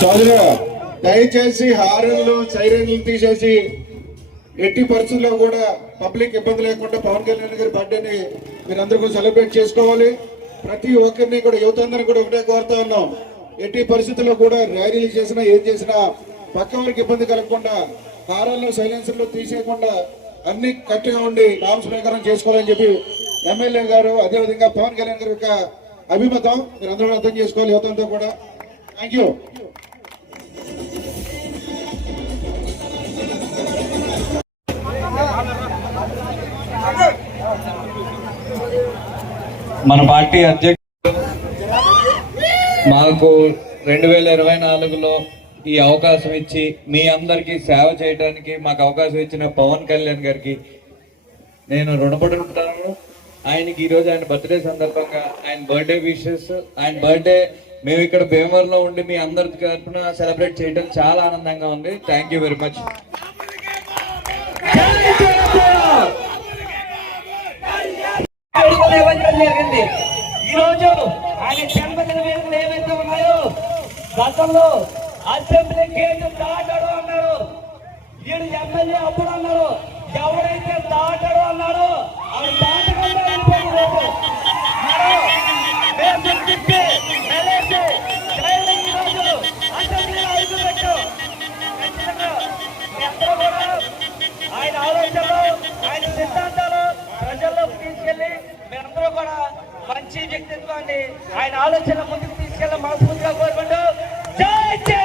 సోదరు దయచేసి హారన్లు సైరన్లు తీసేసి ఎట్టి పరిస్థితుల్లో కూడా పబ్లిక్ ఇబ్బంది లేకుండా పవన్ కళ్యాణ్ గారి బర్త్డేని మీరందరూ కూడా సెలబ్రేట్ చేసుకోవాలి. ప్రతి ఒక్కరిని కూడా యువత అందరినీ కూడా ఒకటే కోరుతా ఉన్నాం. ఎట్టి పరిస్థితుల్లో కూడా ర్యాలీలు చేసినా ఏం చేసినా పక్క వారికి ఇబ్బంది కలగకుండా హారాల్లో సైలెన్సర్లు తీసేయకుండా అన్ని కరెక్ట్గా ఉండి నామ ప్రకారం చేసుకోవాలని చెప్పి ఎమ్మెల్యే గారు అదేవిధంగా పవన్ కళ్యాణ్ గారి యొక్క అభిమతం మీరు అందరూ అర్థం చేసుకోవాలి యువతంతో కూడా. థ్యాంక్ మన పార్టీ అధ్యక్షుడు మాకు రెండు వేల ఇరవై నాలుగులో ఈ అవకాశం ఇచ్చి మీ అందరికీ సేవ చేయడానికి మాకు అవకాశం ఇచ్చిన పవన్ కళ్యాణ్ గారికి నేను రుణపడి ఉంటాను ఆయనకి ఈరోజు ఆయన బర్త్డే సందర్భంగా ఆయన బర్త్డే విషెస్ ఆయన బర్త్డే మేము ఇక్కడ భీమవరంలో ఉండి మీ అందరి తరఫున సెలబ్రేట్ చేయడం చాలా ఆనందంగా ఉంది. థ్యాంక్ యూ వెరీ మచ్ జరిగింది ఈ రోజు ఆయన జన్మదిన వేదికలు ఏవైతే ఉన్నాయో గతంలో అసెంబ్లీ గేట్ దాటడు అన్నారు. వీడు ఎమ్మెల్యే అప్పుడు అన్నారు ఎవరైతే దాటడు అన్నాడో అది దాటకుండా ఆయన ఆలోచనలు ఆయన సిద్ధాంతాలు ప్రజల్లోకి తీసుకెళ్ళి మీరందరూ కూడా మంచి వ్యక్తిత్వాన్ని ఆయన ఆలోచన ముందుకు తీసుకెళ్ళ మనస్ఫూర్తిగా కోరుకుంటూ జై జై